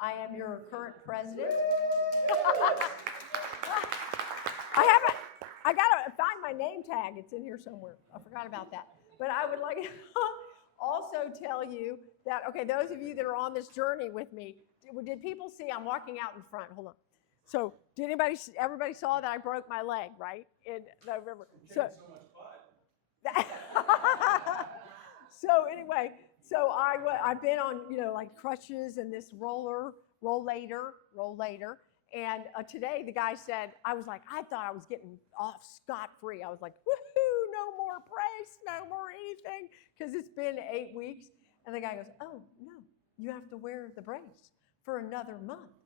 I am your current president. I gotta find my name tag. It's in here somewhere. I forgot about that. But I would like to also tell you that, okay, those of you that are on this journey with me, did people see I'm walking out in front? Hold on. So did everybody saw that I broke my leg, right? In November. So much fun. So anyway, so I've been on, like crutches and this rollator. And today the guy said, I was like, I thought I was getting off scot-free. I was like, woohoo, no more brace, no more anything, because it's been 8 weeks. And the guy goes, oh, no, you have to wear the brace for another month,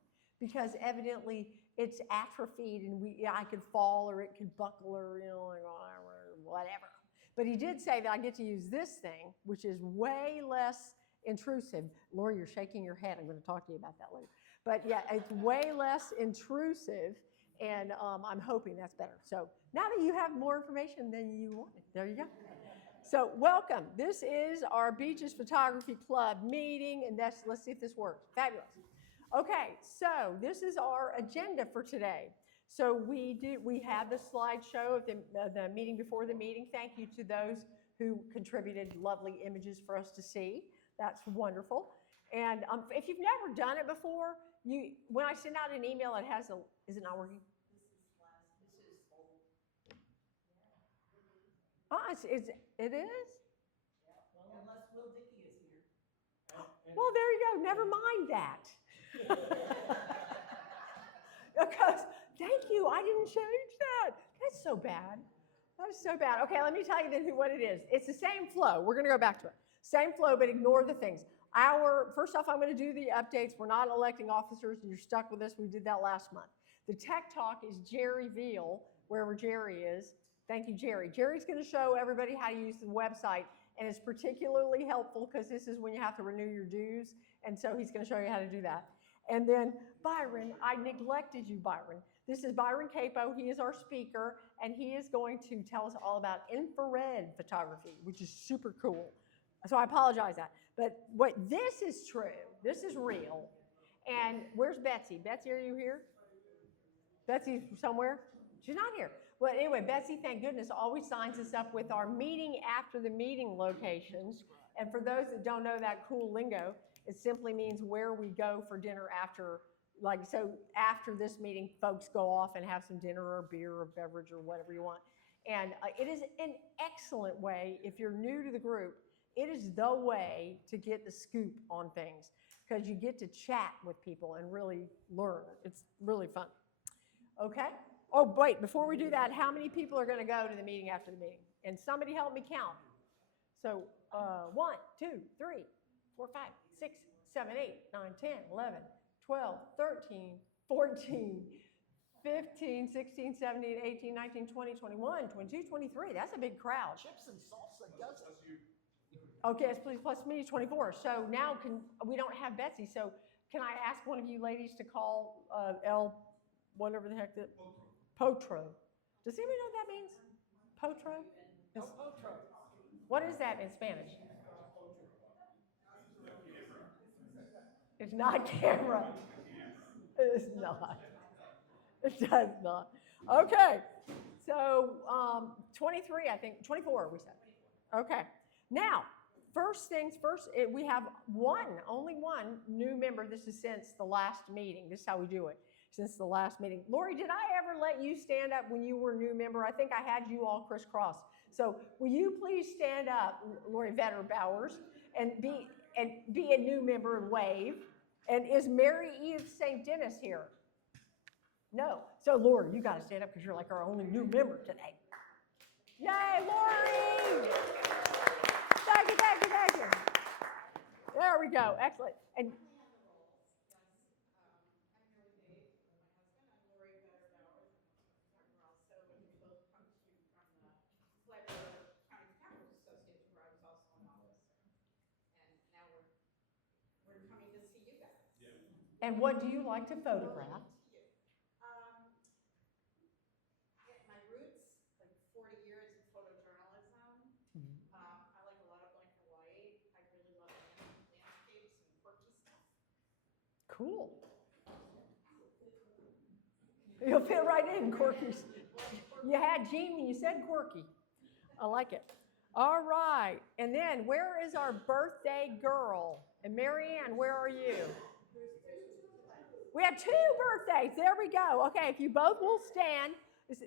because evidently it's atrophied and I could fall or it could buckle or, like whatever. But he did say that I get to use this thing, which is way less intrusive. Lori, you're shaking your head. I'm going to talk to you about that later. But yeah, it's way less intrusive, and I'm hoping that's better. So now that you have more information than you wanted, there you go. So welcome. This is our Beaches Photography Club meeting, and let's see if this works. Fabulous. Okay, so this is our agenda for today. So we have the slideshow of the meeting before the meeting. Thank you to those who contributed lovely images for us to see. That's wonderful. And if you've never done it before, when I send out an email, is it not working? It is? Unless Will Dickey is here. Well, there you go. Never mind that. Because, thank you, I didn't change that. That's so bad. That is so bad. Okay, let me tell you then what it is. It's the same flow. We're going to go back to it. Same flow, but ignore the things. First off, I'm going to do the updates. We're not electing officers. You're stuck with us. We did that last month. The Tech Talk is Jerry Veal, wherever Jerry is. Thank you, Jerry. Jerry's going to show everybody how to use the website, and it's particularly helpful because this is when you have to renew your dues, and so he's going to show you how to do that. And then Byron, I neglected you, Byron. This is Byron Capo. He is our speaker, and he is going to tell us all about infrared photography, which is super cool. So I apologize that. But this is true. This is real. And where's Betsy? Betsy, are you here? Betsy somewhere? She's not here. Well, anyway, Betsy, thank goodness, always signs us up with our meeting after the meeting locations. And for those that don't know that cool lingo, it simply means where we go for dinner after, so after this meeting, folks go off and have some dinner or beer or beverage or whatever you want. And it is an excellent way, if you're new to the group, it is the way to get the scoop on things because you get to chat with people and really learn. It's really fun. Okay? Oh, wait, before we do that, how many people are going to go to the meeting after the meeting? And somebody help me count. So 1, 2, 3, 4, 5, 6, 7, 8, 9, 10, 11, 12, 13, 14, 15, 16, 17, 18, 19, 20, 21, 22, 23. That's a big crowd. Chips and salsa does it. Okay, yes, please, plus me, 24. So now we don't have Betsy. So can I ask one of you ladies to call whatever the heck Potro. Does anybody know what that means? Potro? Potro. What is that in Spanish? It's not camera. It's not. It does not. Okay. So 23, I think, 24 we said. Okay. Now, first things first, we have only one new member. This is since the last meeting. This is how we do it. Since the last meeting. Lori, did I ever let you stand up when you were a new member? I think I had you all crisscross. So will you please stand up, Lori Vetter Bowers, and be a new member and wave? And is Mary Eve St. Dennis here? No. So Lori, you got to stand up because you're like our only new member today. Yay, Lori! Thank you, thank you, thank you. There we go. Excellent. And And what do you like to photograph? My roots, like 40 years in photojournalism. I like a lot of black and white. I really love landscapes and quirky stuff. Cool. You'll fit right in, Corky's. You had Gene when you said quirky. I like it. All right. And then where is our birthday girl? And Marianne, where are you? We have 2 birthdays. There we go. Okay, if you both will stand,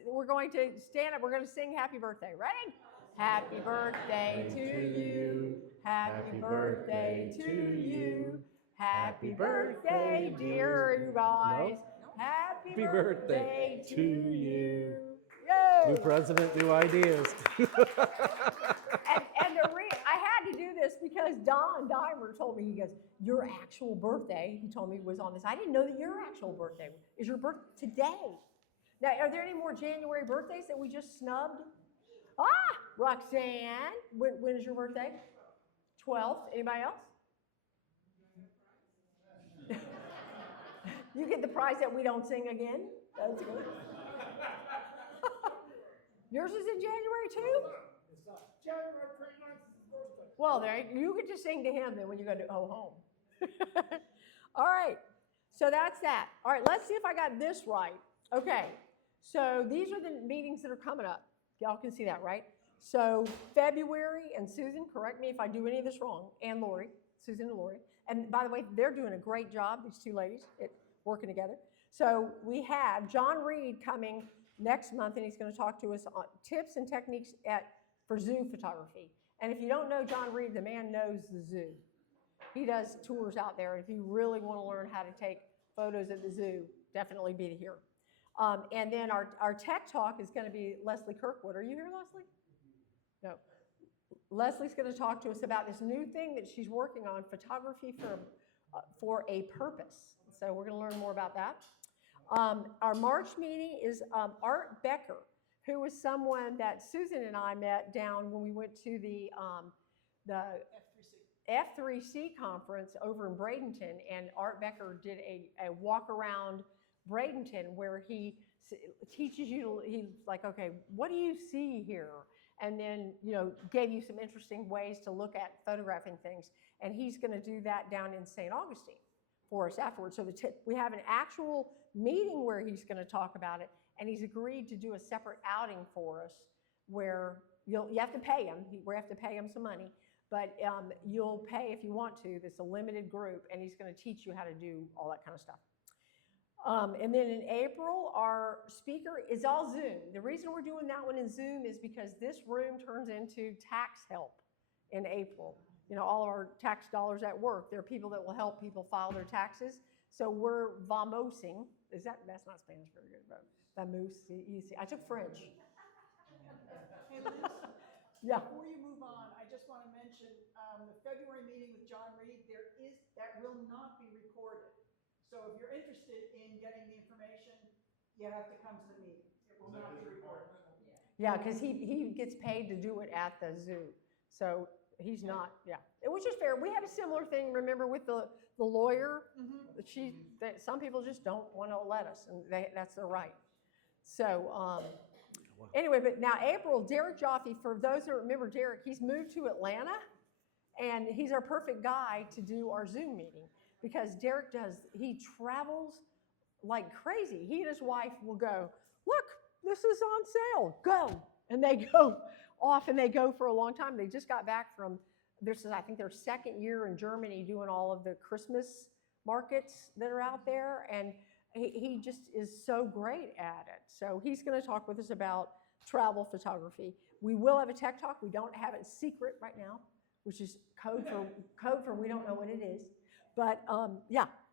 we're going to stand up. We're going to sing happy birthday. Ready? Happy birthday to you. Happy birthday to you. Happy birthday, dear Rise. Happy birthday to you. Yay! New president, new ideas. I had to do this because Don Dimer told me, he goes, your actual birthday, he told me, was on this. I didn't know that your actual birthday is your birthday today. Now, are there any more January birthdays that we just snubbed? Roxanne, when is your birthday? 12th. Anybody else? You get the prize that we don't sing again. That's good. Yours is in January too? It's not. January 29th is his birthday. Well, you get to sing to him then when you go to home. All right, so that's that. All right, let's see if I got this right. Okay, so these are the meetings that are coming up. Y'all can see that, right? So February, and Susan, correct me if I do any of this wrong, and Lori, Susan and Lori. And by the way, they're doing a great job, these 2 ladies, at working together. So we have John Reed coming next month, and he's going to talk to us on tips and techniques for zoo photography. And if you don't know John Reed, the man knows the zoo. He does tours out there. If you really want to learn how to take photos at the zoo, definitely be here. And then our tech talk is going to be Leslie Kirkwood. Are you here, Leslie? No. Leslie's going to talk to us about this new thing that she's working on, photography for a purpose. So we're going to learn more about that. Our March meeting is Art Becker, who was someone that Susan and I met down when we went to the F3C conference over in Bradenton, and Art Becker did a walk around Bradenton where he teaches you, he's like, okay, what do you see here? And then, gave you some interesting ways to look at photographing things. And he's going to do that down in St. Augustine for us afterwards. So we have an actual meeting where he's going to talk about it, and he's agreed to do a separate outing for us where you have to pay him. We have to pay him some money, but you'll pay if you want to. It's a limited group, and he's going to teach you how to do all that kind of stuff. And then in April, our speaker is all Zoom. The reason we're doing that one in Zoom is because this room turns into tax help in April. All of our tax dollars at work, there are people that will help people file their taxes. So we're vamosing. That's not Spanish very good, but vamos, easy. I took French. Hey, Liz? Yeah. Before you move on, I just want to mention the February meeting with John Reed, that will not be recorded. So if you're interested in getting the information, you have to come to the meeting. It will not be recorded. Yeah, because he gets paid to do it at the zoo. So he's not, which is fair. We had a similar thing, remember, with the lawyer. Some people just don't want to let us, and that's their right. So anyway, but now April, Derek Joffe, for those that remember Derek, he's moved to Atlanta, and he's our perfect guy to do our Zoom meeting because Derek he travels like crazy. He and his wife will go, look, this is on sale, go. And they go off and they go for a long time. They just got back from, I think their 2nd year in Germany doing all of the Christmas markets that are out there. And he just is so great at it. So he's going to talk with us about travel photography. We will have a tech talk. We don't have it secret right now, which is code for we don't know what it is. But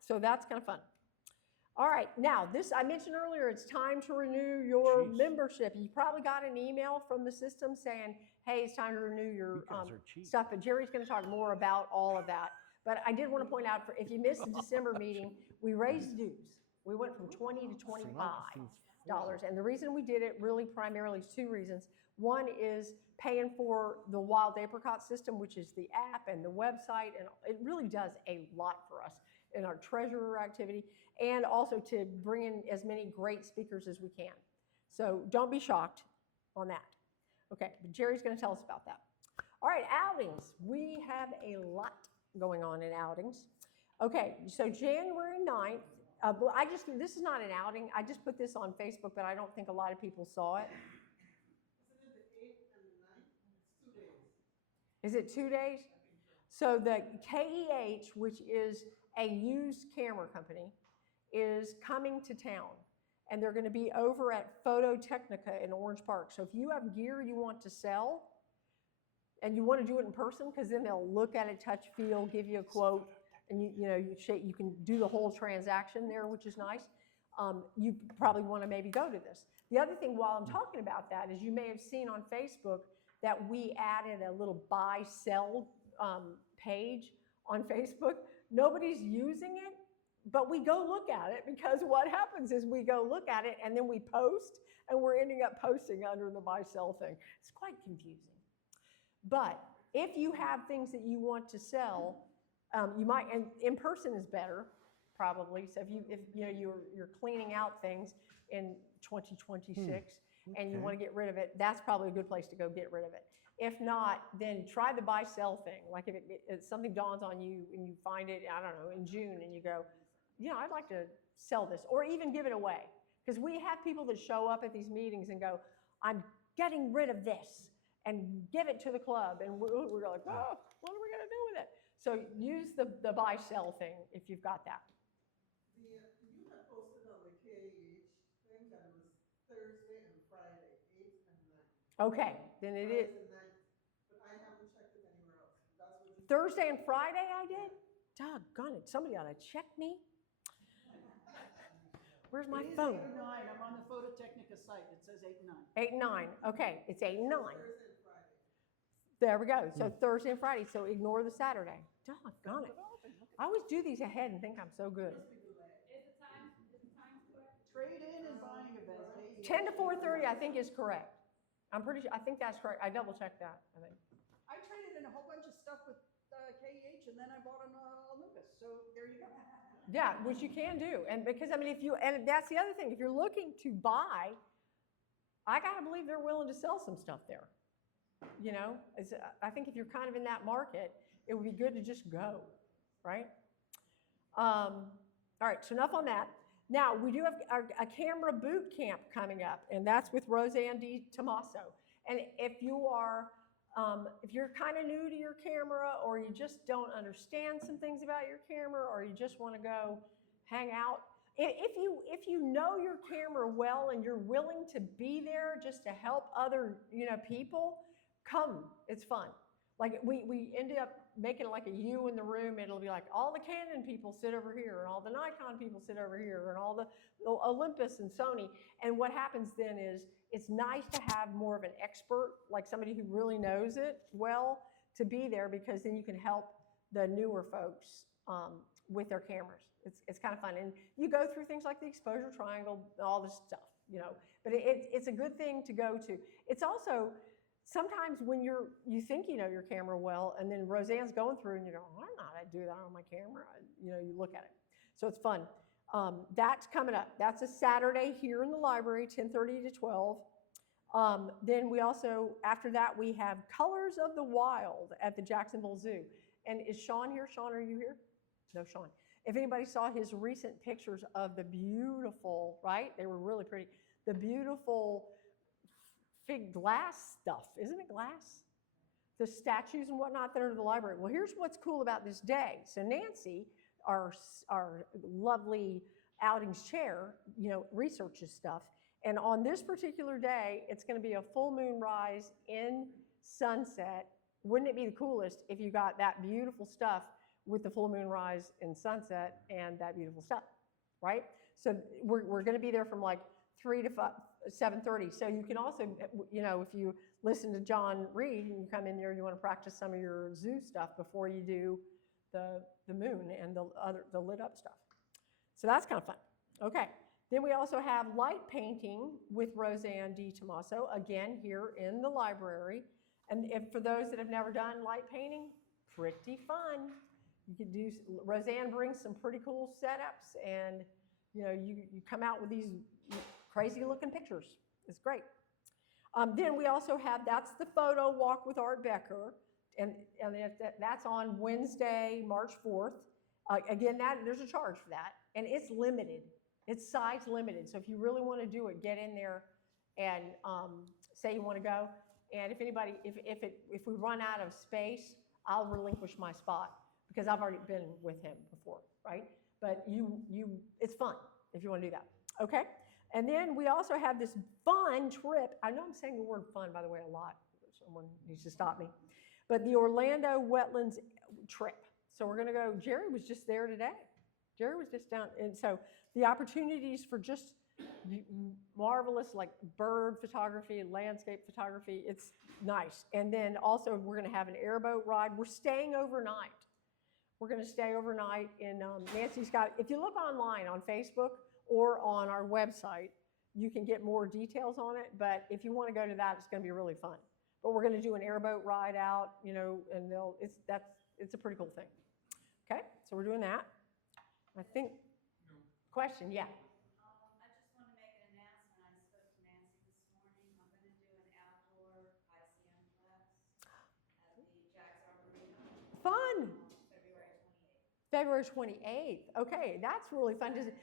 so that's kind of fun. All right, now I mentioned earlier, it's time to renew your membership. You probably got an email from the system saying, hey, it's time to renew your stuff, but Jerry's going to talk more about all of that. But I did want to point out, if you missed the December meeting, we raised dues. We went from $20 to $25. And the reason we did it really primarily is 2 reasons. One is paying for the Wild Apricot system, which is the app and the website, and it really does a lot for us in our treasurer activity, and also to bring in as many great speakers as we can. So don't be shocked on that. Okay, but Jerry's going to tell us about that. All right, outings. We have a lot going on in outings. Okay, so January 9th. This is not an outing. I just put this on Facebook, but I don't think a lot of people saw it. Isn't it the 8th and the 9th? It's 2 days. Is it 2 days? So the KEH, which is a used camera company, is coming to town. And they're going to be over at Phototechnica in Orange Park. So if you have gear you want to sell, and you want to do it in person, because then they'll look at it, touch, feel, give you a quote, and you can do the whole transaction there, which is nice. You probably want to maybe go to this. The other thing, while I'm talking about that, is you may have seen on Facebook that we added a little buy-sell page on Facebook. Nobody's using it, but we go look at it, because what happens is we go look at it and then we post, and we're ending up posting under the buy-sell thing. It's quite confusing. But if you have things that you want to sell, you might, and in person is better, probably. So if you're cleaning out things in 2026 and you want to get rid of it, that's probably a good place to go get rid of it. If not, then try the buy-sell thing. Like if something dawns on you and you find it, I don't know, in June, and you go, I'd like to sell this, or even give it away. Because we have people that show up at these meetings and go, I'm getting rid of this, and give it to the club. And we're like, oh, what are we going to do with it? So use the buy-sell thing if you've got that. You had posted on the KEH thing that it was Thursday and Friday, 8th and 9th. Okay, then it is. Friday and 9th, but I haven't checked it anywhere else. That's what you Thursday and Friday I did? Doggone it, somebody ought to check me. Where's my It is phone? 8 and 9. I'm on the Phototechnica site. It says 8 and 8 9. and 9. Okay, it's 8 and 9. Thursday and Friday. There we go. So Thursday and Friday. So ignore the Saturday. Doggone it. I always do these ahead and think I'm so good. Is the time correct? Trade in and buying events. 10 to 4:30, I think, is correct. I'm pretty sure. I think that's correct. I double checked that. I think. I traded in a whole bunch of stuff with KEH, and then I bought an Olympus. So there you go. Yeah, which you can do. And because, I mean, and that's the other thing, if you're looking to buy, I got to believe they're willing to sell some stuff there. I think if you're kind of in that market, it would be good to just go, right? All right, so enough on that. Now, we do have a camera boot camp coming up, and that's with Roseanne D. Tomaso. And if you're kind of new to your camera, or you just don't understand some things about your camera, or you just want to go hang out, if you know your camera well and you're willing to be there just to help other people, come. It's fun. Like we ended up making like a U in the room. It'll be like all the Canon people sit over here, and all the Nikon people sit over here, and all the Olympus and Sony. And what happens then is it's nice to have more of an expert, like somebody who really knows it well, to be there, because then you can help the newer folks with their cameras. It's kind of fun. And you go through things like the exposure triangle, all this stuff, But it's a good thing to go to. It's also, sometimes when you think you know your camera well, and then Roseanne's going through and you go, I don't know how to do that on my camera. You look at it. So it's fun. That's coming up. That's a Saturday here in the library, 10:30 to 12. Then we also, after that, we have Colors of the Wild at the Jacksonville Zoo. And is Sean here? Sean, are you here? No, Sean. If anybody saw his recent pictures of the beautiful, right? They were really pretty. The beautiful fig glass stuff. Isn't it glass? The statues and whatnot that are in the library. Well, here's what's cool about this day. So Nancy, our lovely outings chair, researches stuff. And on this particular day, it's going to be a full moon rise in sunset. Wouldn't it be the coolest if you got that beautiful stuff with the full moon rise in sunset and that beautiful stuff, right? So we're going to be there from like 3 to 7:30. So you can also, if you listen to John Reed and you come in there, you want to practice some of your zoo stuff before you do the moon and the lit up stuff. So that's kind of fun. Okay. Then we also have light painting with Roseanne D. Tomaso, again, here in the library. And for those that have never done light painting, pretty fun. You could do, Roseanne brings some pretty cool setups, and you come out with these crazy looking pictures. It's great. Then we also have, that's the photo walk with Art Becker, and that's on Wednesday, March 4th. Again, there's a charge for that, and it's limited. It's size limited. So if you really want to do it, get in there and say you want to go. And if anybody, if we run out of space, I'll relinquish my spot because I've already been with him before, right? But it's fun if you want to do that. Okay. And then we also have this fun trip. I know I'm saying the word fun, by the way, a lot. Someone needs to stop me. But the Orlando Wetlands trip. So we're going to go. Jerry was just there today. Jerry was just down. And so the opportunities for just marvelous, like bird photography and landscape photography, it's nice. And then also we're going to have an airboat ride. We're staying overnight. We're going to stay overnight in Nancy's got, if you look online on Facebook or on our website, you can get more details on it. But if you want to go to that, it's going to be really fun. But we're going to do an airboat ride out, you know, and it's a pretty cool thing. Okay, so we're doing that. I think, question, yeah. I just want to make an announcement. I spoke to Nancy this morning. I'm going to do an outdoor ICM class at the Jack's Arboretum Fun. on February 28th. February 28th. Okay, that's really fun. And it'll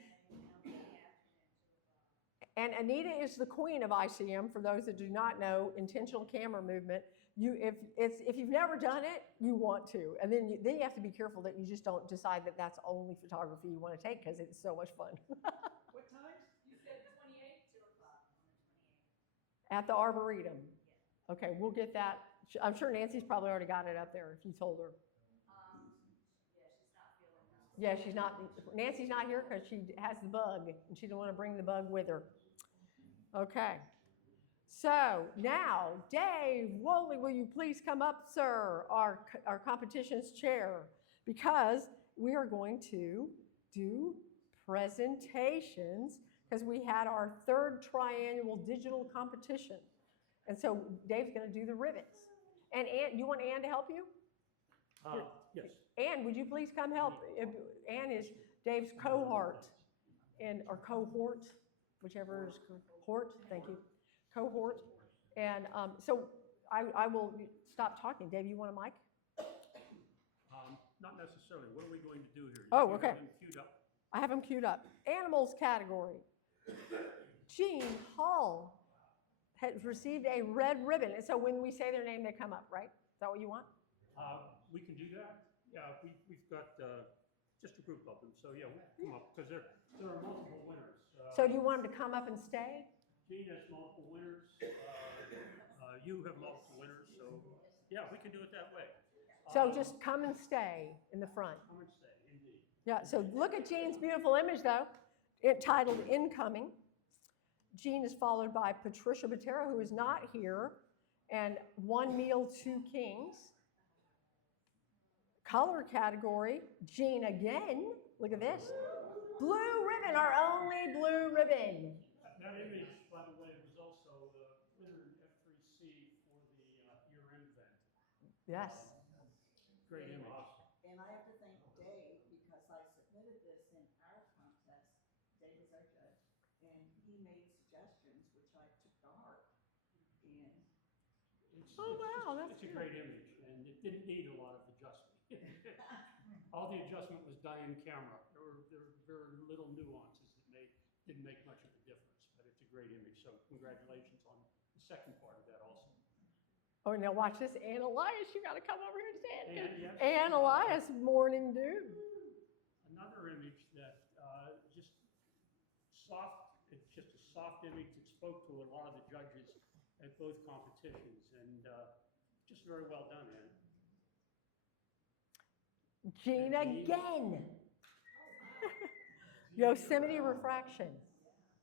be in the afternoon, 2 o'clock. And Anita is the queen of ICM. For those that do not know, intentional camera movement. If you've never done it, you want to, and then you have to be careful that you just don't decide that that's only photography you want to take because it's so much fun. What times? You said 28th? 2 o'clock on the 28th. At the Arboretum. Yeah. Okay, we'll get that. I'm sure Nancy's probably already got it up there if you told her. Yeah, she's not feeling well. Yeah, Nancy's not here because she has the bug and she didn't want to bring the bug with her. Okay. So now, Dave Woolley, will you please come up, sir, our competitions chair, because we are going to do presentations because we had our 3rd triannual digital competition. And so Dave's going to do the ribbons. And Ann, you want Ann to help you? Yes. Ann, would you please come help? Ann is Dave's cohort, or cohort, whichever is cohort, thank you. Cohort. And so I will stop talking. Dave, you want a mic? Not necessarily. What are we going to do here? Oh, You okay. have them queued up. I have them queued up. Animals category. Jean Hall has received a red ribbon. And so when we say their name, they come up, right? Is that what you want? We can do that. Yeah, we've got just a group of them. So yeah, we'll come up because there are multiple winners. So do you want them to come up and stay? Jean has multiple winners. You have multiple winners. So yeah, we can do it that way. So just come and stay in the front. Come and stay, indeed. Yeah, so look at Jean's beautiful image, though. It titled Incoming. Jean is followed by Patricia Botero, who is not here, and One Meal, Two Kings. Color category, Jean again. Look at this. Blue ribbon, our only blue ribbon. That image, by the way, was also the winner in F3C for the year-end event. Yes. Great image. And I have to thank Dave because I submitted this in our contest. Dave is our judge, and he made suggestions, which I took to heart. And Oh, wow, that's It's a good. great image, and it didn't need a lot of adjustment. All the adjustment was done in camera. There were very little nuances that didn't make much of a difference, but it's a great image. So congratulations on the second part of that also. Oh, now watch this. Ann Elias, you got to come over here and stand. Ann, yes. Ann Elias, Morning Dew. Another image that just soft, it's just a soft image that spoke to a lot of the judges at both competitions, and just very well done, Ann. Jean again. Yosemite Refraction.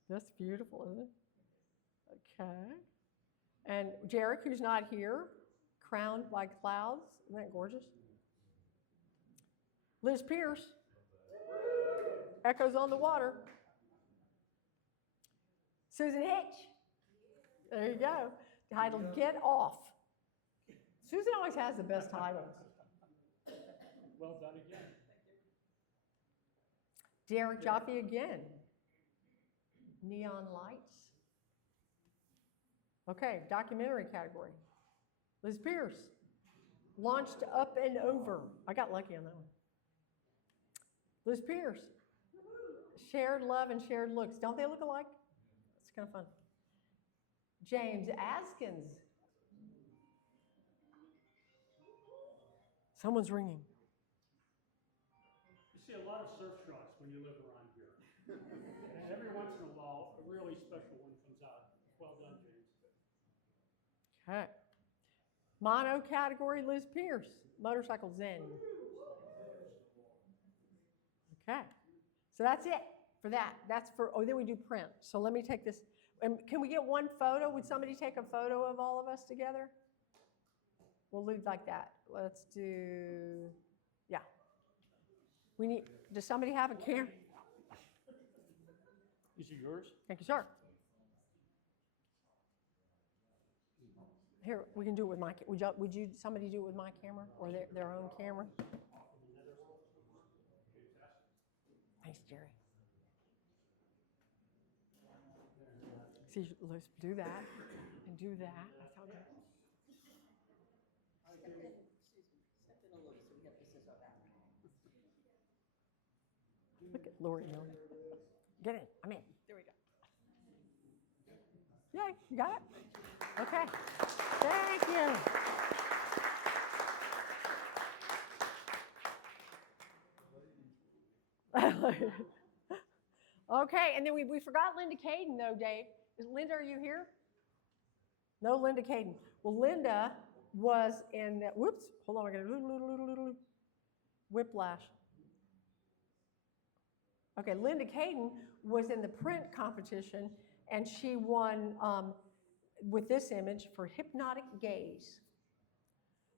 That's beautiful, isn't it? Okay. And Jarek, who's not here, Crowned by Clouds. Isn't that gorgeous? Liz Pierce. Echoes on the Water. Susan Hitch. There you go. Titled Get Off. Susan always has the best titles. Well done again. Derek Jaffe again. Neon Lights. Okay, documentary category. Liz Pierce. Launched Up and Over. I got lucky on that one. Liz Pierce. Shared love and shared looks. Don't they look alike? It's kind of fun. James Askins. Someone's ringing. You see a lot of surf shots when you live around here. And every once in a while, a really special one comes out. Well done, James. Okay. Mono category, Liz Pierce. Motorcycle Zen. Okay. So that's it for that. That's for, oh, then we do print. So let me take this. And can we get one photo? Would somebody take a photo of all of us together? We'll leave like that. Let's do, yeah. We need, does somebody have a camera? These are yours? Thank you, sir. Here, we can do it with my, would you, somebody do it with my camera or their own camera? Thanks, Jerry. See, let's do that and do that. That's how it goes. Step in, excuse me, step in a little so we have the scissors out. Look at Lori. Get in. I'm in. There we go. Yay, you got it? Okay. Thank you. Okay, and then we forgot Linda Caden, though, Dave. Linda, are you here? No, Linda Caden. Well, Linda was in, whoops, hold on, I got a whiplash. Okay, Linda Caden was in the print competition, and she won with this image for Hypnotic Gaze.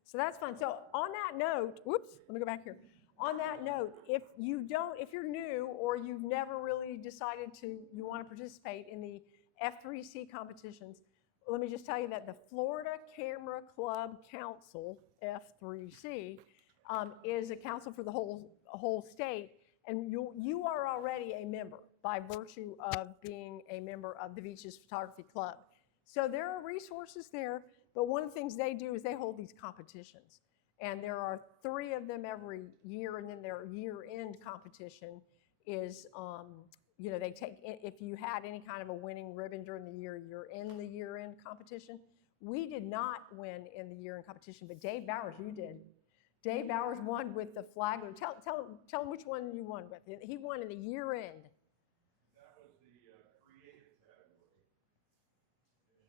So that's fun. So on that note, whoops, let me go back here. On that note, if you're new or you've never really decided you want to participate in the F3C competitions, let me just tell you that the Florida Camera Club Council, F3C, is a council for the whole state, and you are already a member by virtue of being a member of the Beaches Photography Club. So there are resources there, but one of the things they do is they hold these competitions. And there are 3 of them every year, and then their year-end competition is, they take, if you had any kind of a winning ribbon during the year, you're in the year-end competition. We did not win in the year-end competition, but Dave Bowers, you did. Dave Bowers won with the Flagler. Tell him which one you won with. He won in the year-end. That was the creative category,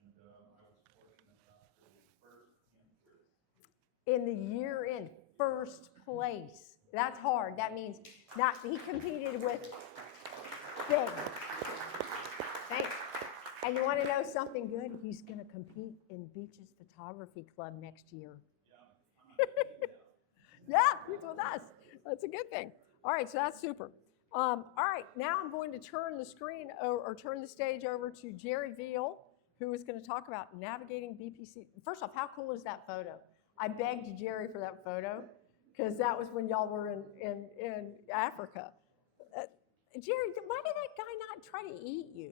and I was fortunate enough to be first in 3. In the year-end, first place. That's hard. That means he competed with big. Thanks. And you want to know something good? He's going to compete in Beaches Photography Club next year. Yeah, I'm on the team now. Yeah, he's with us. That's a good thing. All right, so that's super. All right, now I'm going to turn the screen or turn the stage over to Jerry Veal, who is going to talk about navigating BPC. First off, how cool is that photo? I begged Jerry for that photo because that was when y'all were in Africa. Jerry, why did that guy not try to eat you?